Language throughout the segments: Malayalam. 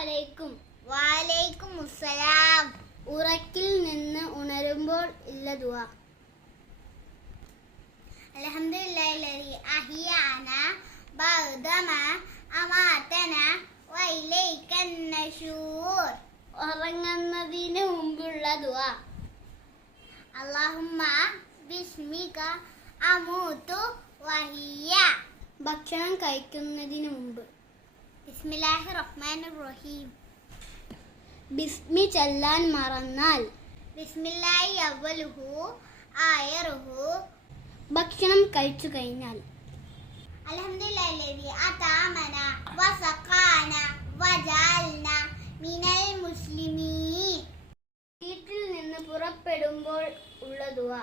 അലൈക്കും. വഅലൈക്കും അസ്സലാം. ഉറക്കിൽ നിന്ന് ഉണരുമ്പോൾ ഇല്ല ദുആ. അൽഹംദുലില്ലാഹില്ലദി അഹ്യാനാ ബഅദമാ അമാതനാ വഇലൈക്കൻ നശൂർ. ഉറങ്ങുന്നതിന് മുമ്പുള്ള ദുആ. അല്ലാഹുമ്മ ബിസ്മിക അമൂതു വഹിയ. ഭക്ഷണം കഴിക്കുന്നതിന് മുമ്പ്. ബിസ്മില്ലാഹിർ റഹ്മാനിർ റഹീം. ബിസ്മി ചൊല്ലാൻ മറന്നാൽ. ബിസ്മില്ലാഹി അവ്വലുഹു ആയിറുഹു. ഭക്ഷണം കഴിച്ചു കഴിഞ്ഞാൽ. അൽഹംദുലില്ലാഹില്ലദി അതഅമന വസഖാന വജഅൽന മിനൽ മുസ്ലിമീൻ. വീട്ടിൽ നിന്ന് പുറപ്പെടുമ്പോൾ ഉള്ള ദുആ.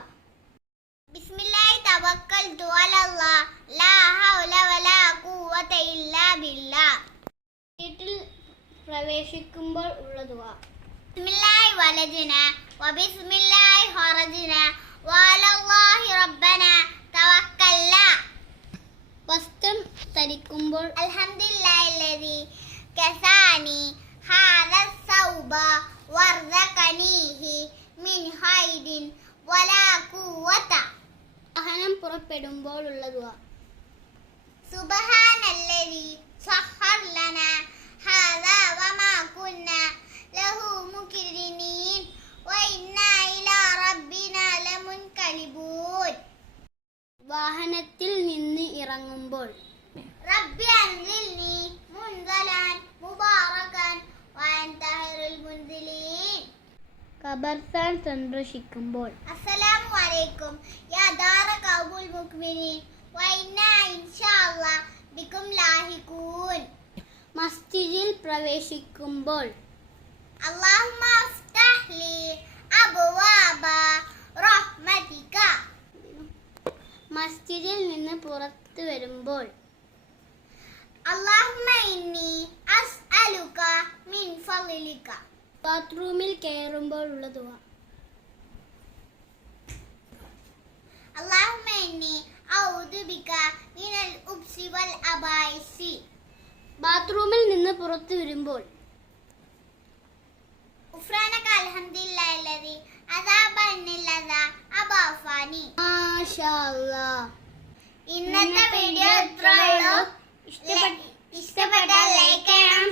ബിസ്മില്ലാഹി തവക്കൽതു അലല്ലാഹ് ലാ ഹൗല വലാ ഖുവത ഇല്ലാ ബില്ലാഹ്. വീട്ടിൽ പ്രവേശിക്കുമ്പോൾ ഉള്ള ദുആ. ബിസ്മില്ലാഹി വലജ്ന വബിസ്മില്ലാഹി ഖറജ്ന വഅലല്ലാഹി റബ്ബന തവക്കൽന. വസ്ത്രം ധരിക്കുമ്പോൾ. അൽഹംദുലില്ലാഹില്ലദി കസാനി ഹാദാ സൗബ വർസഖനീഹി മിൻ ഹൈദിൻ വലാ ഖുവത. വാഹനം പുറപ്പെടുമ്പോൾ ഉള്ള ദുആ. സുബ്ഹാനല്ലദി സഖർ ലനാ ഹാദാ വമാ കുന്നാ ലഹു മുഖ്രിനീൻ വഇന്നാ ഇലാ റബ്ബിനാ ലമുൻകലിബൂൻ. വാഹനത്തിൽ നിന്ന് ഇറങ്ങുമ്പോൾ. റബ്ബി അൻസിൽനി മുൻസലാൻ മുബാറകൻ വഅൻത ഖൈറുൽ മുൻസിലീൻ. ഖബർസ്ഥാൻ സന്ദർശിക്കുമ്പോൾ. അസ്സലാമു അലൈക്കും യാ ദാറ ഖൗമുൽ മുഅ്മിനീൻ വഇന്നാ ഇൻഷാഅല്ലാഹ് ബികും ലാഹിഖൂൻ. മസ്ജിദിൽ പ്രവേശിക്കുമ്പോൾ. അല്ലാഹുമ്മ അഫ്തഹ് ലി അബ്വാബ റഹ്മതിക. മസ്ജിദിൽ നിന്ന് പുറത്തു വരുമ്പോൾ. അല്ലാഹുമ്മ ഇന്നി അസ്അലുക മിൻ ഫളിലിക. ബാത്റൂമിൽ കയറുമ്പോൾ ഉള്ള ദുആ. അല്ലാഹുമ്മ ഇന്നി അഊദു ബിക മിനൽ ഉബ്സി വൽ അബായിസി. ബാത്റൂമിൽ നിന്ന് പുറത്തു വരുമ്പോൾ. ഉഫ്രാനക അൽഹംദുലില്ലാഹില്ലദി അദാബനില്ലദാ അബാഫാനി. മാഷാ അല്ലാഹ്. ഇന്നത്തെ വീഡിയോ ഇത്രയേ ഉള്ളൂ. ഇഷ്ടപ്പെട്ടാൽ ലൈക്ക് ചെയ്യണം,